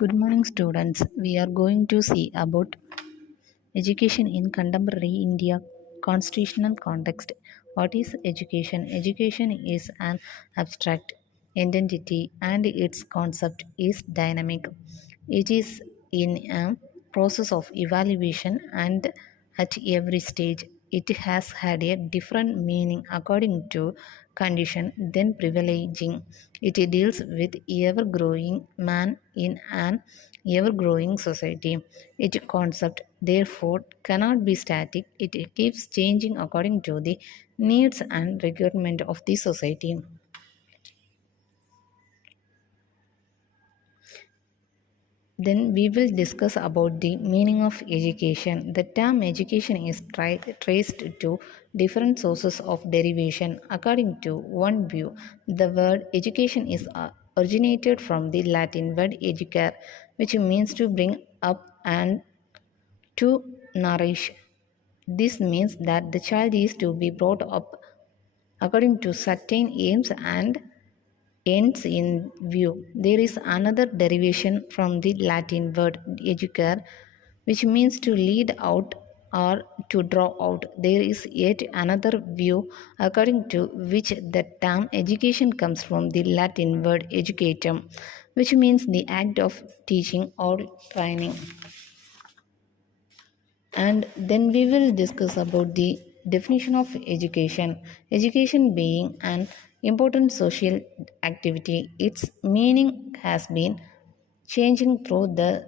Good morning, students. We are going to see about education in contemporary India constitutional context. What is education? Education is an abstract identity and its concept is dynamic. It is in a process of evaluation and at every stage it has had a different meaning according to condition then privileging. It deals with ever growing man in an ever growing society. Its concept therefore cannot be static. It keeps changing according to the needs and requirement of the society. Then we will discuss about the meaning of education. The term education is traced to different sources of derivation. According to one view, the word education is originated from the Latin word educare, which means to bring up and to nourish. This means that the child is to be brought up according to certain aims and ends in view. There is another derivation from the Latin word educare, which means to lead out or to draw out. There is yet another view according to which the term education comes from the Latin word educatum, which means the act of teaching or training. And then we will discuss about the definition of education being an important social activity. Its meaning has been changing through the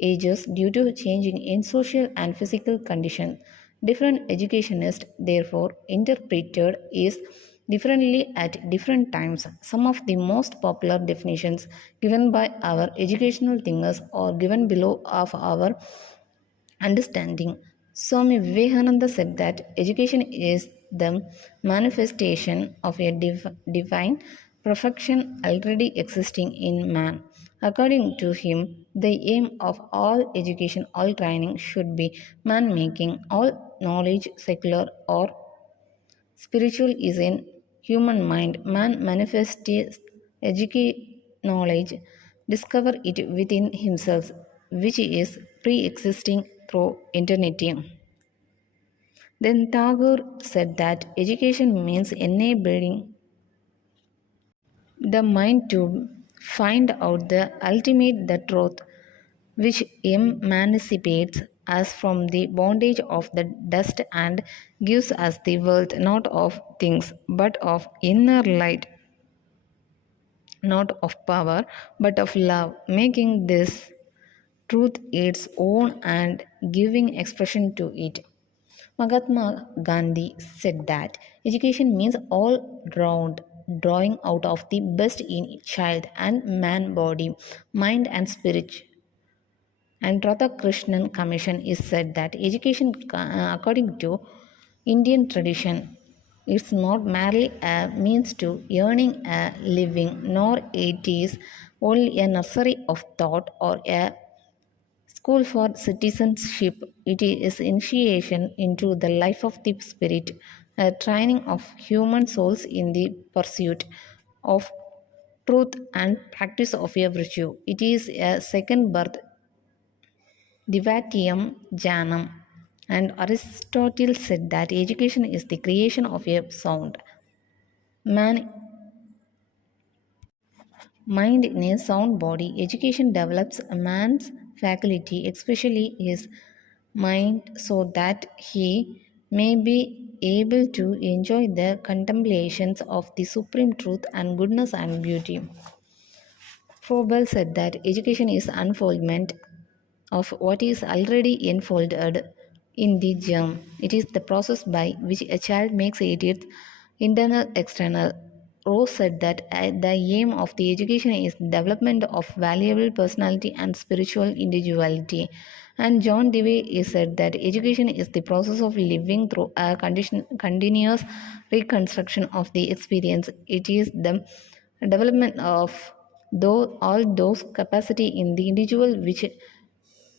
ages due to changing in social and physical conditions. Different educationists therefore interpreted is differently at different times. Some of the most popular definitions given by our educational thinkers are given below of our understanding. Swami Vivekananda said that education is the manifestation of a divine perfection already existing in man. According to him, the aim of all education, all training should be man making. All knowledge, secular or spiritual, is in human mind. Man manifests educate knowledge, discover it within himself, which is pre-existing through eternity. Then Tagore said that education means enabling the mind to find out the ultimate the truth, which emancipates us from the bondage of the dust and gives us the wealth not of things but of inner light, not of power but of love, making this truth its own and giving expression to it. Mahatma Gandhi said that education means all round drawing out of the best in child and man body, mind and spirit. And Radhakrishnan Commission is said that education, according to Indian tradition, is not merely a means to earning a living, nor it is only a nursery of thought or a school for citizenship. It is initiation into the life of the spirit, a training of human souls in the pursuit of truth and practice of a virtue. It is a second birth, Divatium Janam. And Aristotle said that education is the creation of a sound man, mind in a sound body. Education develops a man's faculty, especially his mind, so that he may be able to enjoy the contemplations of the supreme truth and goodness and beauty. Froebel said that education is unfoldment of what is already enfolded in the germ. It is the process by which a child makes it its internal external. Rose said that the aim of the education is the development of valuable personality and spiritual individuality. And John Dewey said that education is the process of living through a continuous reconstruction of the experience. It is the development of all those capacity in the individual which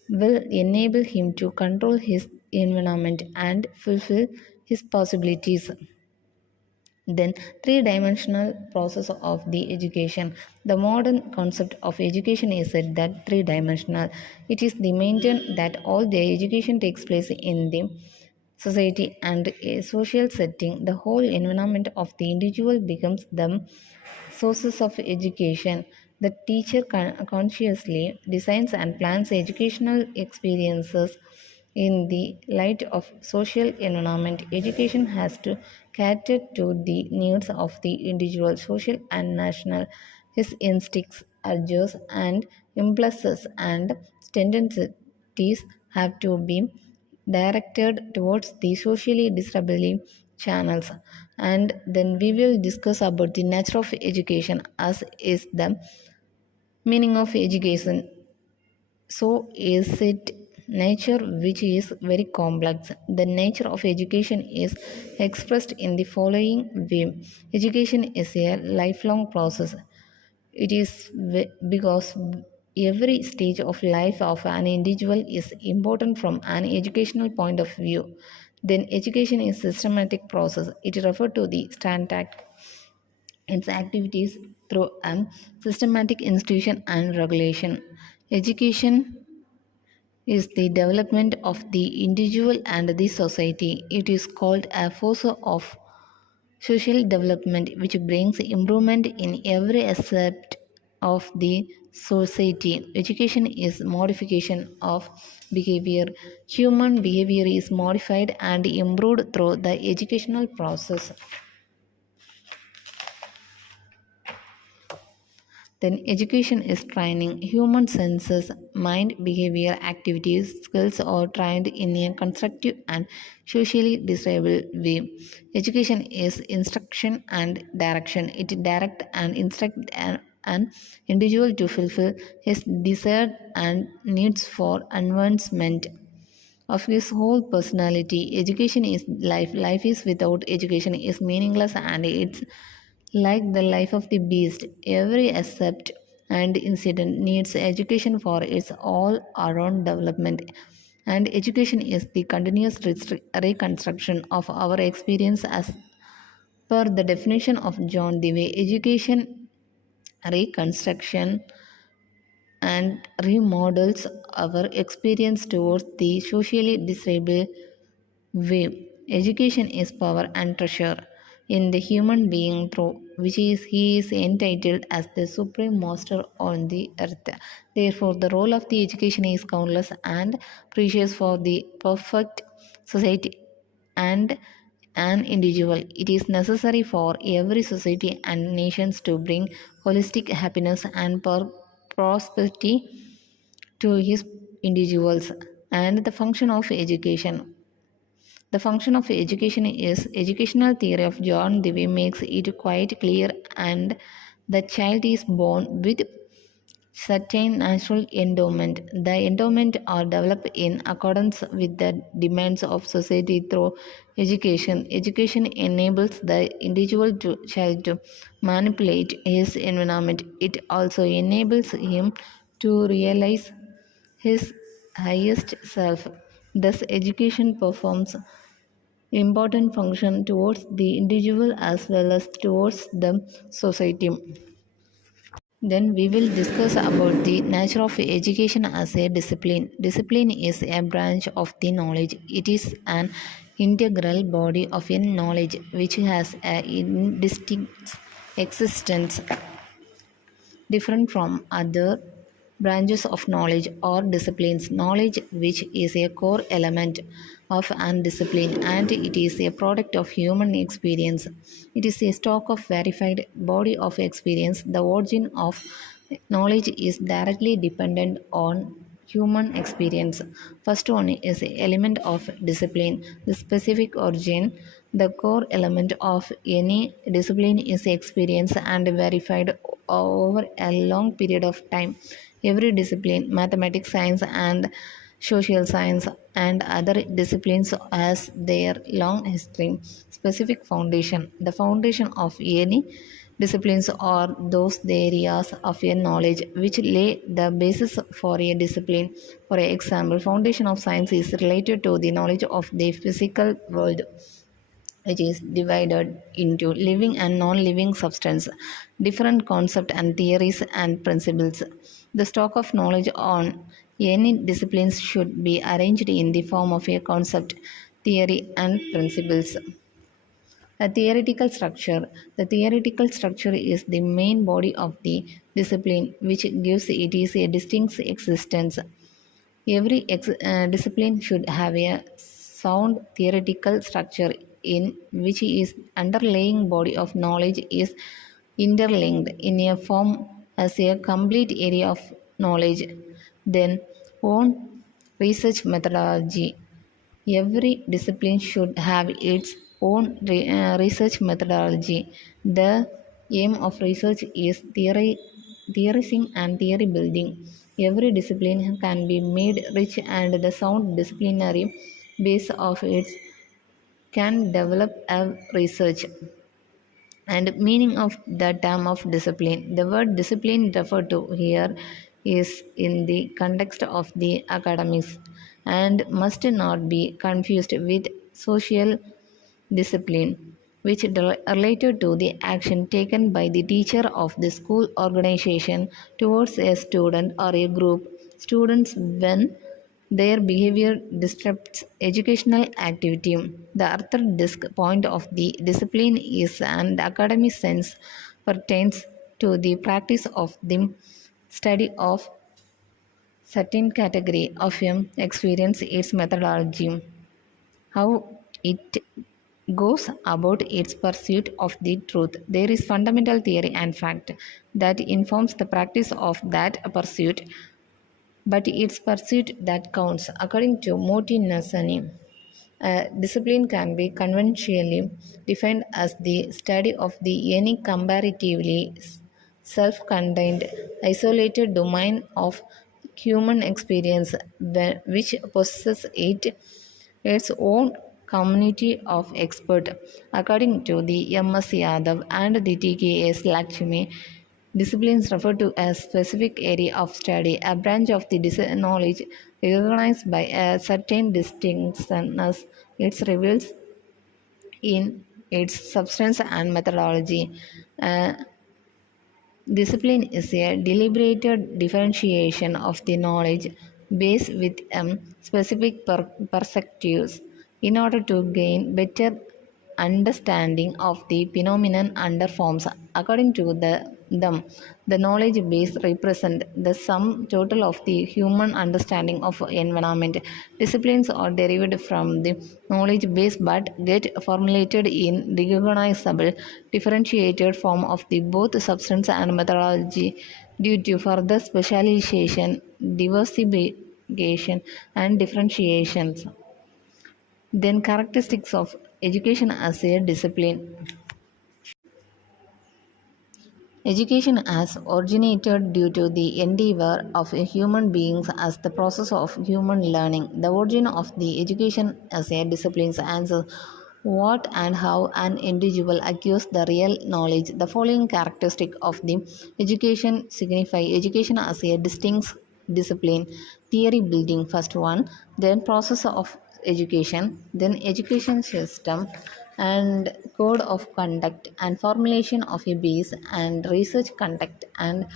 will enable him to control his environment and fulfill his possibilities. Then, three-dimensional process of the education. The modern concept of education is said that three-dimensional. It is the maintain that all the education takes place in the society and a social setting. The whole environment of the individual becomes the sources of education. The teacher consciously designs and plans educational experiences in the light of social environment. Education has to cater to the needs of the individual, social and national. His instincts, urges, and impulses and tendencies have to be directed towards the socially desirable channels. And then we will discuss about the nature of education as is the meaning of education. So is it nature which is very complex. The nature of education is expressed in the following way. Education is a lifelong process. It is because every stage of life of an individual is important from an educational point of view. Then education is systematic process. It refers to the standard its activities through a systematic institution and regulation. Education is the development of the individual and the society. It is called a force of social development which brings improvement in every aspect of the society. Education is modification of behavior. Human behavior is modified and improved through the educational process. Then education is training. Human senses, mind, behavior, activities, skills are trained in a constructive and socially desirable way. Education is instruction and direction. It directs and instructs an individual to fulfill his desire and needs for advancement of his whole personality. Education is life. Life is without education is meaningless and it's like the life of the beast. Every aspect and incident needs education for its all around development. And education is the continuous reconstruction of our experience as per the definition of John Dewey. Education reconstruction and remodels our experience towards the socially desirable way. Education is power and treasure in the human being through which is he is entitled as the supreme master on the earth. Therefore, the role of the education is countless and precious for the perfect society and an individual. It is necessary for every society and nations to bring holistic happiness and prosperity to his individuals. And the function of education. The function of education is educational theory of John Dewey makes it quite clear and the child is born with certain natural endowment. The endowment are developed in accordance with the demands of society through education. Education enables the individual child to manipulate his environment. It also enables him to realize his highest self. Thus, education performs important function towards the individual as well as towards the society. Then we will discuss about the nature of education as a discipline. Discipline is a branch of the knowledge. It is an integral body of a knowledge which has a distinct existence different from other branches of knowledge or disciplines. Knowledge, which is a core element of an discipline and it is a product of human experience. It is a stock of verified body of experience. The origin of knowledge is directly dependent on human experience. First one is the element of discipline. The specific origin, the core element of any discipline is experience and verified over a long period of time. Every discipline, mathematics, science, and social science, and other disciplines has their long history. Specific foundation. The foundation of any disciplines are those areas of a knowledge which lay the basis for a discipline. For example, foundation of science is related to the knowledge of the physical world. which is divided into living and non-living substance, different concepts and theories and principles. The stock of knowledge on any disciplines should be arranged in the form of a concept, theory and principles. A theoretical structure. The theoretical structure is the main body of the discipline which gives it is a distinct existence. Every discipline should have a sound theoretical structure in which its underlying body of knowledge is interlinked in a form as a complete area of knowledge. Then, own research methodology. Every discipline should have its own research methodology. The aim of research is theorizing and theory building. Every discipline can be made rich and the sound disciplinary base of its can develop a research. And meaning of the term of discipline. The word discipline referred to here is in the context of the academics and must not be confused with social discipline, which related to the action taken by the teacher of the school organization towards a student or a group students when their behavior disrupts educational activity. The other point of the discipline is an academic sense pertains to the practice of the study of certain category of experience, its methodology, how it goes about its pursuit of the truth. There is fundamental theory and fact that informs the practice of that pursuit, but it's pursuit that counts. According to Moti Nasani, discipline can be conventionally defined as the study of the any comparatively self-contained, isolated domain of human experience which possesses its own community of experts. According to the M.S. Yadav and the T.K.S. Lakshmi, disciplines refer to a specific area of study, a branch of the knowledge recognized by a certain distinctness. It reveals in its substance and methodology. Uh, Discipline is a deliberated differentiation of the knowledge base with specific perspectives in order to gain better understanding of the phenomenon under forms. According to them, the knowledge base represent the sum total of the human understanding of environment. Disciplines are derived from the knowledge base but get formulated in recognizable differentiated form of the both substance and methodology due to further specialization, diversification and differentiations. Then characteristics of education as a discipline. Education has originated due to the endeavor of human beings as the process of human learning. The origin of the education as a discipline answers what and how an individual acquires the real knowledge. The following characteristic of the education signify education as a distinct discipline. Theory building, first one, then process of education, then education system and code of conduct and formulation of a base and research conduct and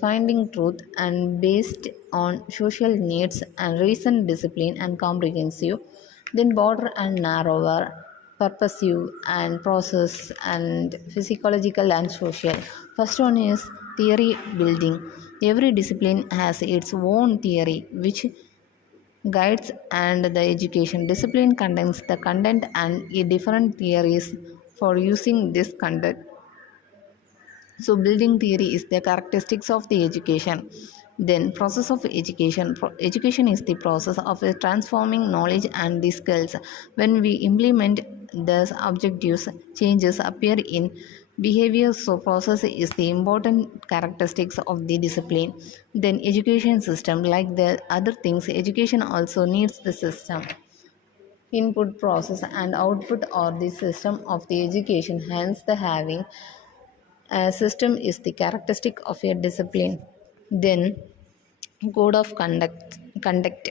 finding truth and based on social needs and reason discipline and comprehensive, then broader and narrower purposive and process and physiological and social. First one is theory building. Every discipline has its own theory which guides and the education discipline contains the content and different theories for using this content. So building theory is the characteristics of the education. Then process of education. Education is the process of transforming knowledge and the skills. When we implement the objectives, changes appear in behavior. So process is the important characteristics of the discipline. Then education system, like the other things, education also needs the system. Input, process and output are the system of the education. Hence the having a system is the characteristic of a discipline. Then code of conduct.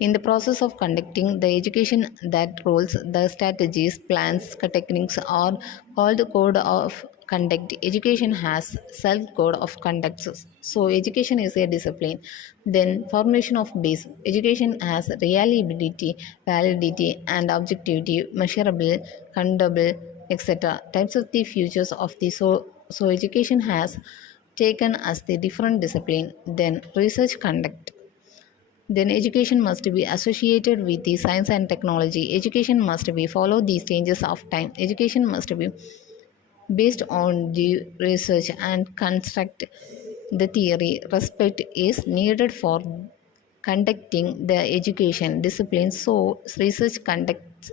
In the process of conducting the education, that rules, the strategies, plans, techniques are called code of conduct. Education has self code of conduct. So education is a discipline. Then formation of base. Education has reliability, validity, and objectivity, measurable, countable, etc. Types of the futures of the so education has taken as the different discipline. Then research conduct. Then education must be associated with the science and technology. Education must be follow these changes of time. Education must be based on the research and construct the theory. Respect is needed for conducting the education discipline. So research conduct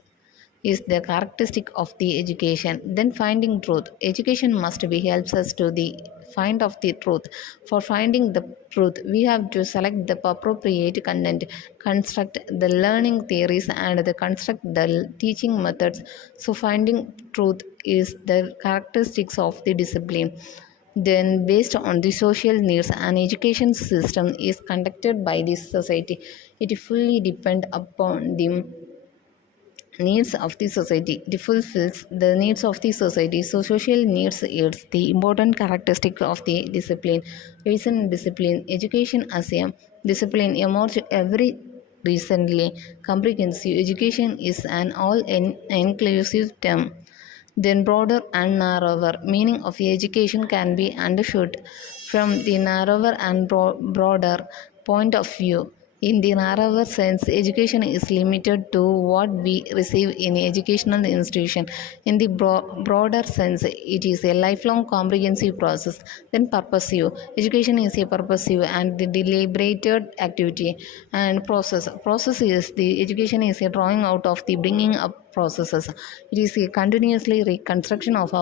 is the characteristic of the education. Then finding truth. Education must be helps us to the find of the truth. For finding the truth, we have to select the appropriate content, construct the learning theories, and the construct the teaching methods. So finding truth is the characteristics of the discipline. Then based on the social needs, an education system is conducted by the society. It fully depend upon the needs of the society. It fulfills the needs of the society. So social needs is the important characteristic of the discipline. Reason discipline. Education as a discipline emerged every recently. Comprehensive education is an all inclusive term. Then broader and narrower meaning of education can be understood from the narrower and broader point of view. In the narrower sense, education is limited to what we receive in educational institution. In the broader sense, it is a lifelong comprehensive process. Then purposive. Education is a purposive and deliberated activity and process. Process is the education is a drawing out of the bringing up processes. It is a continuously reconstruction of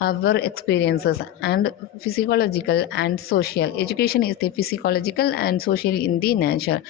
our experiences and physiological and social. Education is the physiological and social in the nature.